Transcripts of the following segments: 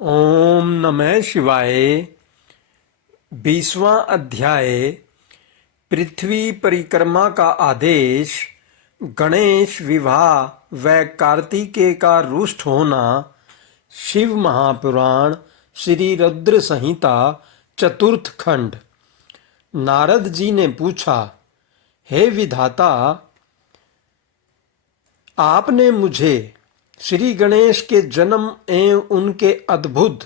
ओम नमः शिवाय। 20वां अध्याय। पृथ्वी परिक्रमा का आदेश। गणेश विवाह व कार्तिकेय का रुष्ट होना। शिव महापुराण श्री रुद्र संहिता चतुर्थ खंड। नारद जी ने पूछा, हे विधाता, आपने मुझे श्री गणेश के जन्म एवं उनके अद्भुत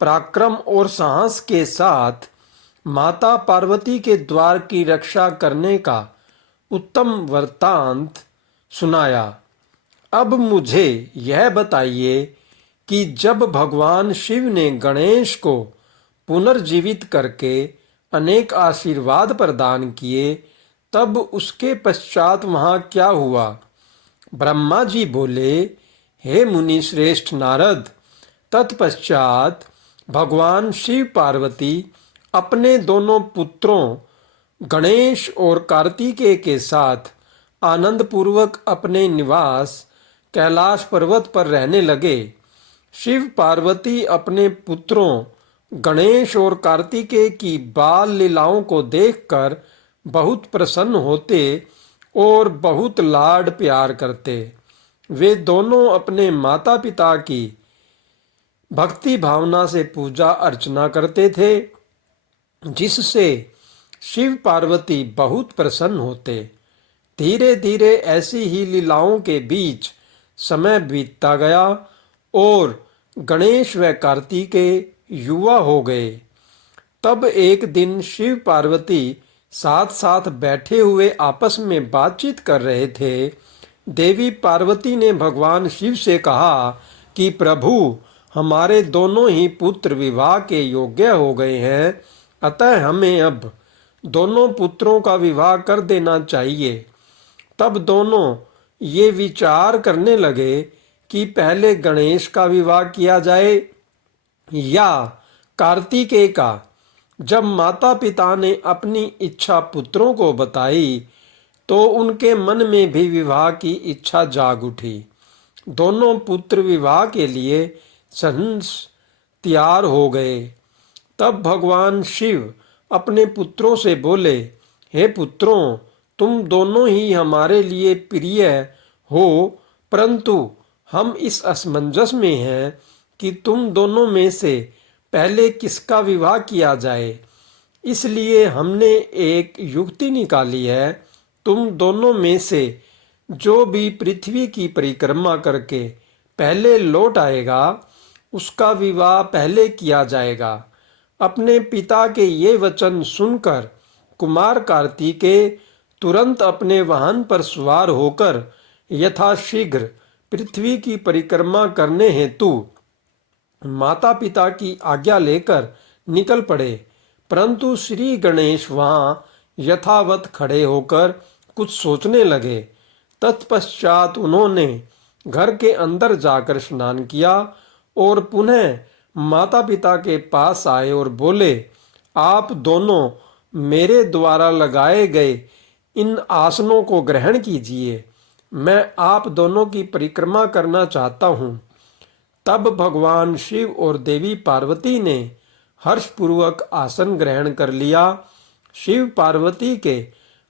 पराक्रम और साहस के साथ माता पार्वती के द्वार की रक्षा करने का उत्तम वृत्तांत सुनाया। अब मुझे यह बताइए कि जब भगवान शिव ने गणेश को पुनर्जीवित करके अनेक आशीर्वाद प्रदान किए, तब उसके पश्चात वहाँ क्या हुआ? ब्रह्मा जी बोले, हे मुनि श्रेष्ठ नारद, तत्पश्चात भगवान शिव पार्वती अपने दोनों पुत्रों गणेश और कार्तिकेय के साथ आनंद पूर्वक अपने निवास कैलाश पर्वत पर रहने लगे। शिव पार्वती अपने पुत्रों गणेश और कार्तिकेय की बाल लीलाओं को देखकर बहुत प्रसन्न होते और बहुत लाड प्यार करते। वे दोनों अपने माता पिता की भक्ति भावना से पूजा अर्चना करते थे, जिससे शिव पार्वती बहुत प्रसन्न होते। धीरे धीरे ऐसी ही लीलाओं के बीच समय बीतता गया और गणेश व कार्तिकेय युवा हो गए। तब एक दिन शिव पार्वती साथ साथ बैठे हुए आपस में बातचीत कर रहे थे। देवी पार्वती ने भगवान शिव से कहा कि प्रभु, हमारे दोनों ही पुत्र विवाह के योग्य हो गए हैं, अतः हमें अब दोनों पुत्रों का विवाह कर देना चाहिए। तब दोनों ये विचार करने लगे कि पहले गणेश का विवाह किया जाए या कार्तिकेय का। जब माता पिता ने अपनी इच्छा पुत्रों को बताई तो उनके मन में भी विवाह की इच्छा जाग उठी। दोनों पुत्र विवाह के लिए सहर्ष तैयार हो गए। तब भगवान शिव अपने पुत्रों से बोले, हे पुत्रों, तुम दोनों ही हमारे लिए प्रिय हो, परंतु हम इस असमंजस में हैं कि तुम दोनों में से पहले किसका विवाह किया जाए। इसलिए हमने एक युक्ति निकाली है। तुम दोनों में से जो भी पृथ्वी की परिक्रमा करके पहले लौट आएगा, उसका विवाह पहले किया जाएगा। अपने पिता के ये वचन सुनकर कुमार कार्तिकेय तुरंत अपने वाहन पर सवार होकर यथाशीघ्र पृथ्वी की परिक्रमा करने हेतु माता पिता की आज्ञा लेकर निकल पड़े। परंतु श्री गणेश वहाँ यथावत खड़े होकर कुछ सोचने लगे। तत्पश्चात उन्होंने घर के अंदर जाकर स्नान किया और पुनः माता पिता के पास आए और बोले, आप दोनों मेरे द्वारा लगाए गए इन आसनों को ग्रहण कीजिए, मैं आप दोनों की परिक्रमा करना चाहता हूँ। तब भगवान शिव और देवी पार्वती ने हर्षपूर्वक आसन ग्रहण कर लिया। शिव पार्वती के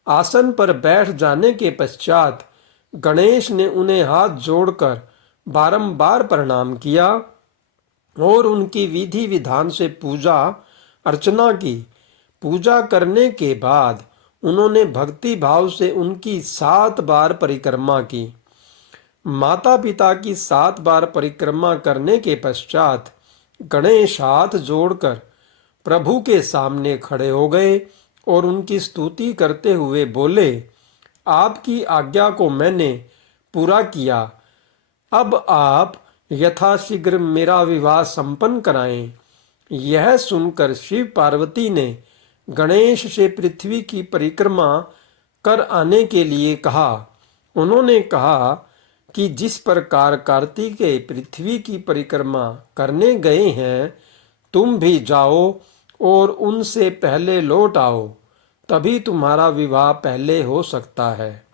आसन पर बैठ जाने के पश्चात गणेश ने उन्हें हाथ जोड़कर बारंबार प्रणाम किया और उनकी विधि विधान से पूजा अर्चना की। पूजा करने के बाद उन्होंने भक्ति भाव से उनकी 7 बार परिक्रमा की। माता पिता की 7 बार परिक्रमा करने के पश्चात गणेश हाथ जोड़कर प्रभु के सामने खड़े हो गए और उनकी स्तुति करते हुए बोले, आपकी आज्ञा को मैंने पूरा किया, अब आप यथाशीघ्र मेरा विवाह संपन्न कराएं। यह सुनकर शिव पार्वती ने गणेश से पृथ्वी की परिक्रमा कर आने के लिए कहा। उन्होंने कहा कि जिस प्रकार कार्तिकेय पृथ्वी की परिक्रमा करने गए हैं, तुम भी जाओ और उनसे पहले लौट आओ, तभी तुम्हारा विवाह पहले हो सकता है।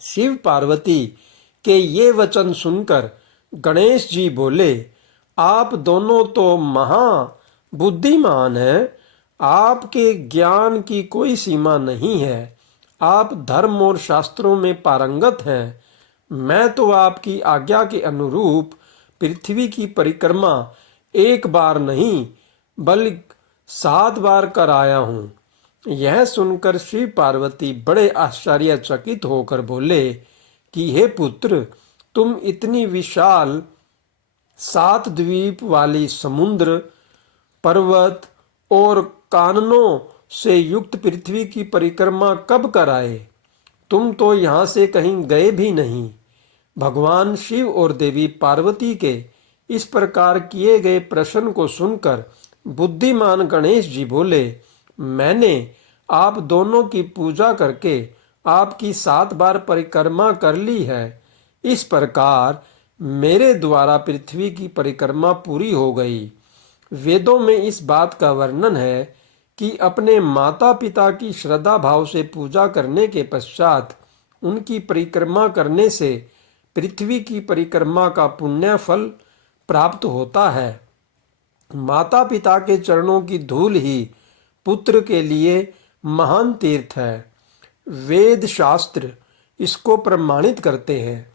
शिव पार्वती के ये वचन सुनकर गणेश जी बोले, आप दोनों तो महा बुद्धिमान हैं। आपके ज्ञान की कोई सीमा नहीं है। आप धर्म और शास्त्रों में पारंगत हैं। मैं तो आपकी आज्ञा के अनुरूप पृथ्वी की परिक्रमा एक बार नहीं बल्कि 7 बार कर आया हूँ। यह सुनकर श्री पार्वती बड़े आश्चर्यचकित होकर बोले कि हे पुत्र, तुम इतनी विशाल 7 द्वीप वाली समुद्र, पर्वत और काननों से युक्त पृथ्वी की परिक्रमा कब कर आए? तुम तो यहाँ से कहीं गए भी नहीं। भगवान शिव और देवी पार्वती के इस प्रकार किए गए प्रश्न को सुनकर बुद्धिमान गणेश जी बोले, मैंने आप दोनों की पूजा करके आपकी 7 बार परिक्रमा कर ली है। इस प्रकार मेरे द्वारा पृथ्वी की परिक्रमा पूरी हो गई। वेदों में इस बात का वर्णन है कि अपने माता पिता की श्रद्धा भाव से पूजा करने के पश्चात उनकी परिक्रमा करने से पृथ्वी की परिक्रमा का पुण्य फल प्राप्त होता है। माता पिता के चरणों की धूल ही पुत्र के लिए महान तीर्थ है। वेद शास्त्र इसको प्रमाणित करते हैं।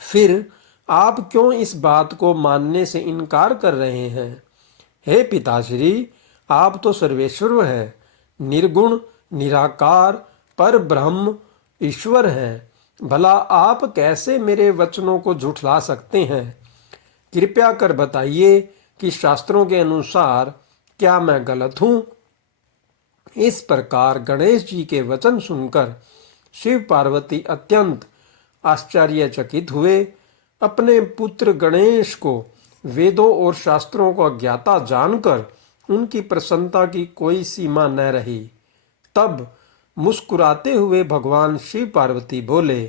फिर आप क्यों इस बात को मानने से इनकार कर रहे हैं? हे पिताश्री, आप तो सर्वेश्वर हैं, निर्गुण निराकार पर ब्रह्म ईश्वर हैं। भला आप कैसे मेरे वचनों को झुठला सकते हैं? कृपया कर बताइए कि शास्त्रों के अनुसार क्या मैं गलत हूँ? इस प्रकार गणेश जी के वचन सुनकर शिव पार्वती अत्यंत आश्चर्यचकित हुए। अपने पुत्र गणेश को वेदों और शास्त्रों को ज्ञाता जानकर उनकी प्रसन्नता की कोई सीमा न रही। तब मुस्कुराते हुए भगवान शिव पार्वती बोले,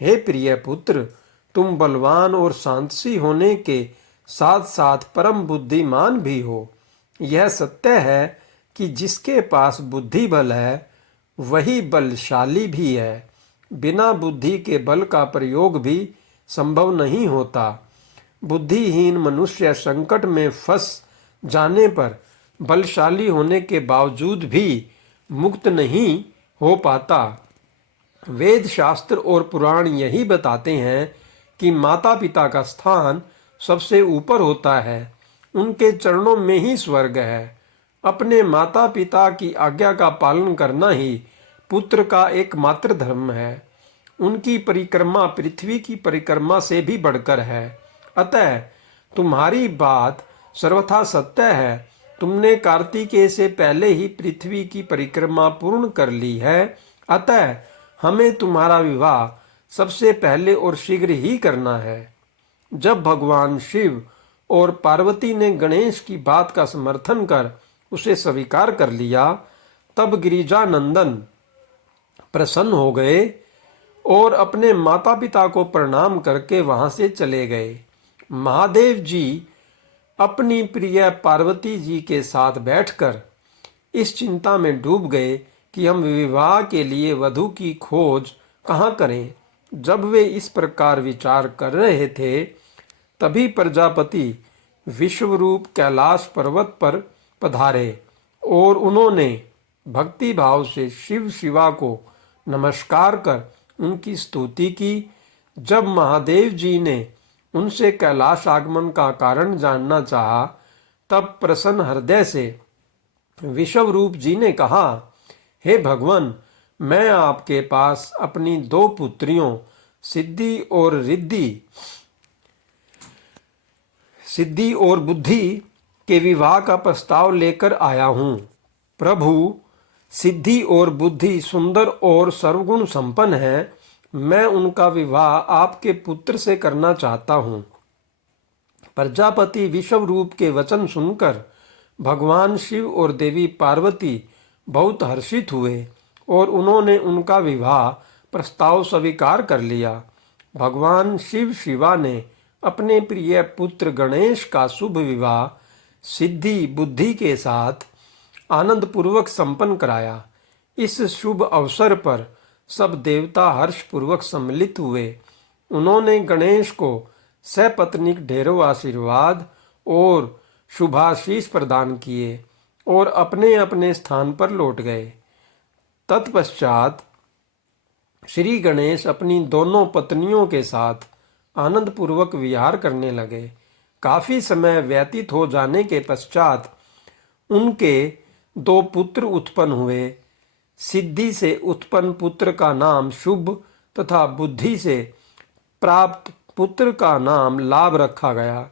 हे प्रिय पुत्र, तुम बलवान और शांतसी होने के साथ साथ परम बुद्धिमान भी हो। यह सत्य है कि जिसके पास बुद्धि बल है वही बलशाली भी है। बिना बुद्धि के बल का प्रयोग भी संभव नहीं होता। बुद्धिहीन मनुष्य संकट में फंस जाने पर बलशाली होने के बावजूद भी मुक्त नहीं हो पाता। वेद शास्त्र और पुराण यही बताते हैं कि माता पिता का स्थान सबसे ऊपर होता है। उनके चरणों में ही स्वर्ग है। अपने माता पिता की आज्ञा का पालन करना ही पुत्र का एकमात्र धर्म है। उनकी परिक्रमा पृथ्वी की परिक्रमा से भी बढ़कर है। अतः तुम्हारी बात सर्वथा सत्य है। तुमने कार्तिकेय से पहले ही पृथ्वी की परिक्रमा पूर्ण कर ली है। अतः हमें तुम्हारा विवाह सबसे पहले और शीघ्र ही करना है। जब भगवान शिव और पार्वती ने गणेश की बात का समर्थन कर उसे स्वीकार कर लिया, तब गिरिजानंदन प्रसन्न हो गए और अपने माता पिता को प्रणाम करके वहां से चले गए। महादेव जी अपनी प्रिय पार्वती जी के साथ बैठकर इस चिंता में डूब गए कि हम विवाह के लिए वधू की खोज कहाँ करें। जब वे इस प्रकार विचार कर रहे थे, तभी प्रजापति विश्वरूप कैलाश पर्वत पर पधारे और उन्होंने भक्ति भाव से शिव शिवा को नमस्कार कर उनकी स्तुति की। जब महादेव जी ने उनसे कैलाश आगमन का कारण जानना चाहा, तब प्रसन्न हृदय से विश्वरूप जी ने कहा, हे भगवान, मैं आपके पास अपनी 2 पुत्रियों सिद्धि और बुद्धि के विवाह का प्रस्ताव लेकर आया हूँ। प्रभु, सिद्धि और बुद्धि सुंदर और सर्वगुण संपन्न है। मैं उनका विवाह आपके पुत्र से करना चाहता हूँ। प्रजापति विश्वरूप के वचन सुनकर भगवान शिव और देवी पार्वती बहुत हर्षित हुए और उन्होंने उनका विवाह प्रस्ताव स्वीकार कर लिया। भगवान शिव शिवा ने अपने प्रिय पुत्र गणेश का शुभ विवाह सिद्धि बुद्धि के साथ आनंद पूर्वक संपन्न कराया। इस शुभ अवसर पर सब देवता हर्ष पूर्वक सम्मिलित हुए। उन्होंने गणेश को सपत्नीक ढेरों आशीर्वाद और शुभाशीष प्रदान किए और अपने अपने स्थान पर लौट गए। तत्पश्चात श्री गणेश अपनी दोनों पत्नियों के साथ आनंद पूर्वक विहार करने लगे। काफी समय व्यतीत हो जाने के पश्चात उनके दो पुत्र उत्पन्न हुए। सिद्धि से उत्पन्न पुत्र का नाम शुभ तथा बुद्धि से प्राप्त पुत्र का नाम लाभ रखा गया।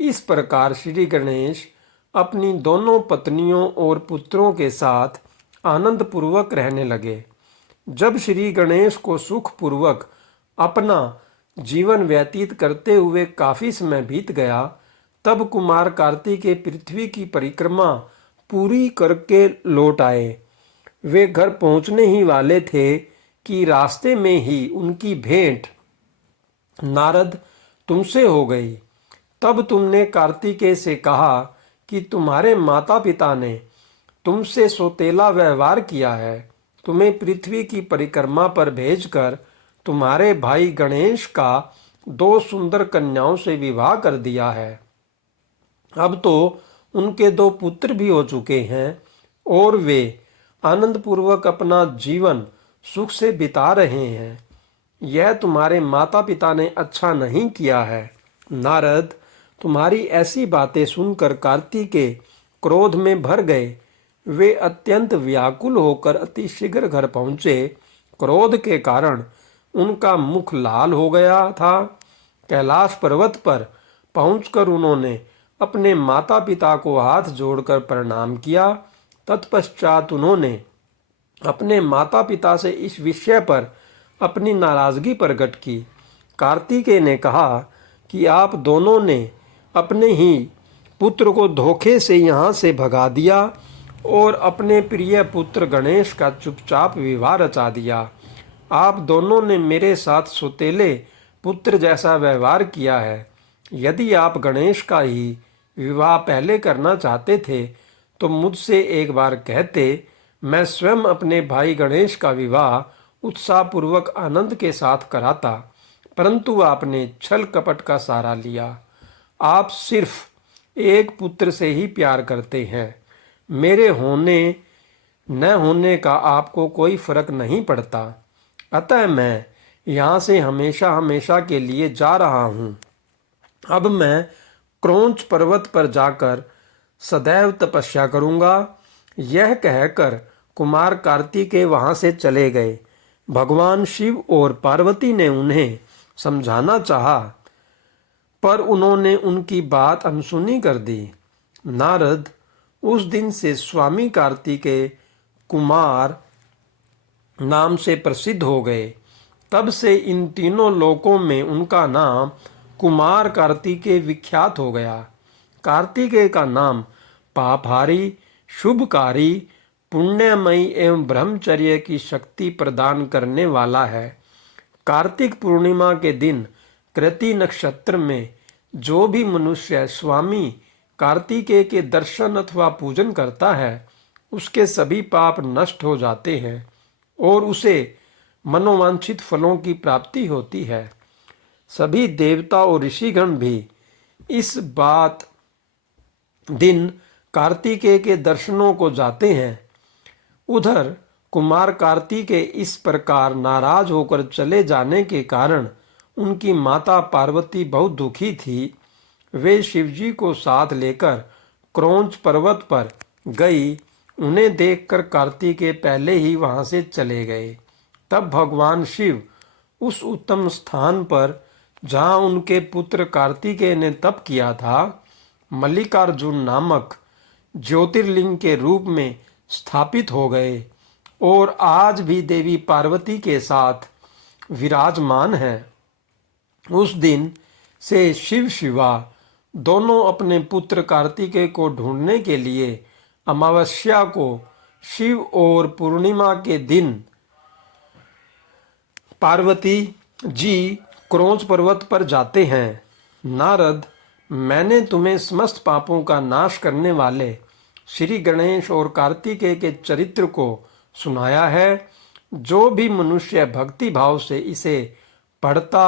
इस प्रकार श्री गणेश अपनी दोनों पत्नियों और पुत्रों के साथ आनंद पूर्वक रहने लगे। जब श्री गणेश को सुख पूर्वक अपना जीवन व्यतीत करते हुए काफी समय बीत गया, तब कुमार कार्तिकेय पृथ्वी की परिक्रमा पूरी करके लौट आए। वे घर पहुंचने ही वाले थे कि रास्ते में ही उनकी भेंट नारद तुमसे हो गई। तब तुमने कार्तिकेय से कहा कि तुम्हारे माता पिता ने तुमसे सौतेला व्यवहार किया है, तुम्हें पृथ्वी की परिक्रमा पर भेजकर तुम्हारे भाई गणेश का दो सुंदर कन्याओं से विवाह कर दिया है। अब तो उनके दो पुत्र भी हो चुके हैं और वे आनंद पूर्वक अपना जीवन सुख से बिता रहे हैं। यह तुम्हारे माता पिता ने अच्छा नहीं किया है। नारद, तुम्हारी ऐसी बातें सुनकर कार्तिकेय क्रोध में भर गए। वे अत्यंत व्याकुल होकर अति शीघ्र घर पहुंचे। क्रोध के कारण उनका मुख लाल हो गया था। कैलाश पर्वत पर पहुंचकर उन्होंने अपने माता पिता को हाथ जोड़कर प्रणाम किया। तत्पश्चात उन्होंने अपने माता पिता से इस विषय पर अपनी नाराजगी प्रकट की। कार्तिकेय ने कहा कि आप दोनों ने अपने ही पुत्र को धोखे से यहाँ से भगा दिया और अपने प्रिय पुत्र गणेश का चुपचाप विवाह रचा दिया। आप दोनों ने मेरे साथ सौतेले पुत्र जैसा व्यवहार किया है। यदि आप गणेश का ही विवाह पहले करना चाहते थे तो मुझसे एक बार कहते, मैं स्वयं अपने भाई गणेश का विवाह उत्साहपूर्वक आनंद के साथ कराता, परंतु आपने छल कपट का सहारा लिया। आप सिर्फ एक पुत्र से ही प्यार करते हैं। मेरे होने न होने का आपको कोई फर्क नहीं पड़ता। अतः मैं यहाँ से हमेशा हमेशा के लिए जा रहा हूँ। अब मैं क्रौंच पर्वत पर जाकर सदैव तपस्या करूँगा। यह कहकर कुमार कार्तिकेय वहाँ से चले गए। भगवान शिव और पार्वती ने उन्हें समझाना चाहा, पर उन्होंने उनकी बात अनसुनी कर दी। नारद उस दिन से स्वामी कार्तिकेय कुमार नाम से प्रसिद्ध हो गए। तब से इन तीनों लोकों में उनका नाम कुमार कार्तिकेय विख्यात हो गया। कार्तिकेय का नाम पापहारी, शुभकारी, पुण्यमयी एवं ब्रह्मचर्य की शक्ति प्रदान करने वाला है। कार्तिक पूर्णिमा के दिन कृति नक्षत्र में जो भी मनुष्य स्वामी कार्तिकेय के दर्शन अथवा पूजन करता है, उसके सभी पाप नष्ट हो जाते हैं और उसे मनोवांछित फलों की प्राप्ति होती है। सभी देवता और ऋषिगण भी इस बात दिन कार्तिकेय के दर्शनों को जाते हैं। उधर कुमार कार्तिकेय इस प्रकार नाराज होकर चले जाने के कारण उनकी माता पार्वती बहुत दुखी थी। वे शिवजी को साथ लेकर क्रौंच पर्वत पर गई। उन्हें देखकर कार्तिकेय पहले ही वहां से चले गए। तब भगवान शिव उस उत्तम स्थान पर जहां उनके पुत्र कार्तिकेय ने तप किया था, मल्लिकार्जुन नामक ज्योतिर्लिंग के रूप में स्थापित हो गए और आज भी देवी पार्वती के साथ विराजमान हैं। उस दिन से शिव शिवा दोनों अपने पुत्र कार्तिकेय को ढूंढने के लिए अमावस्या को शिव और पूर्णिमा के दिन पार्वती जी क्रौंच पर्वत पर जाते हैं। नारद, मैंने तुम्हें समस्त पापों का नाश करने वाले श्री गणेश और कार्तिकेय के चरित्र को सुनाया है। जो भी मनुष्य भक्ति भाव से इसे पढ़ता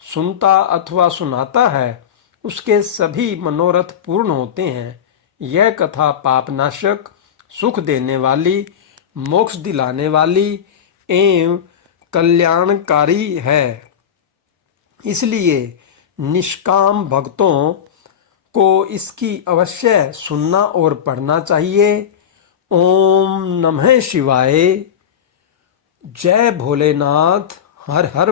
सुनता अथवा सुनाता है उसके सभी मनोरथ पूर्ण होते हैं। यह कथा पापनाशक, सुख देने वाली, मोक्ष दिलाने वाली एवं कल्याणकारी है। इसलिए निष्काम भक्तों को इसकी अवश्य सुनना और पढ़ना चाहिए। ओम नमः शिवाय। जय भोलेनाथ। हर हर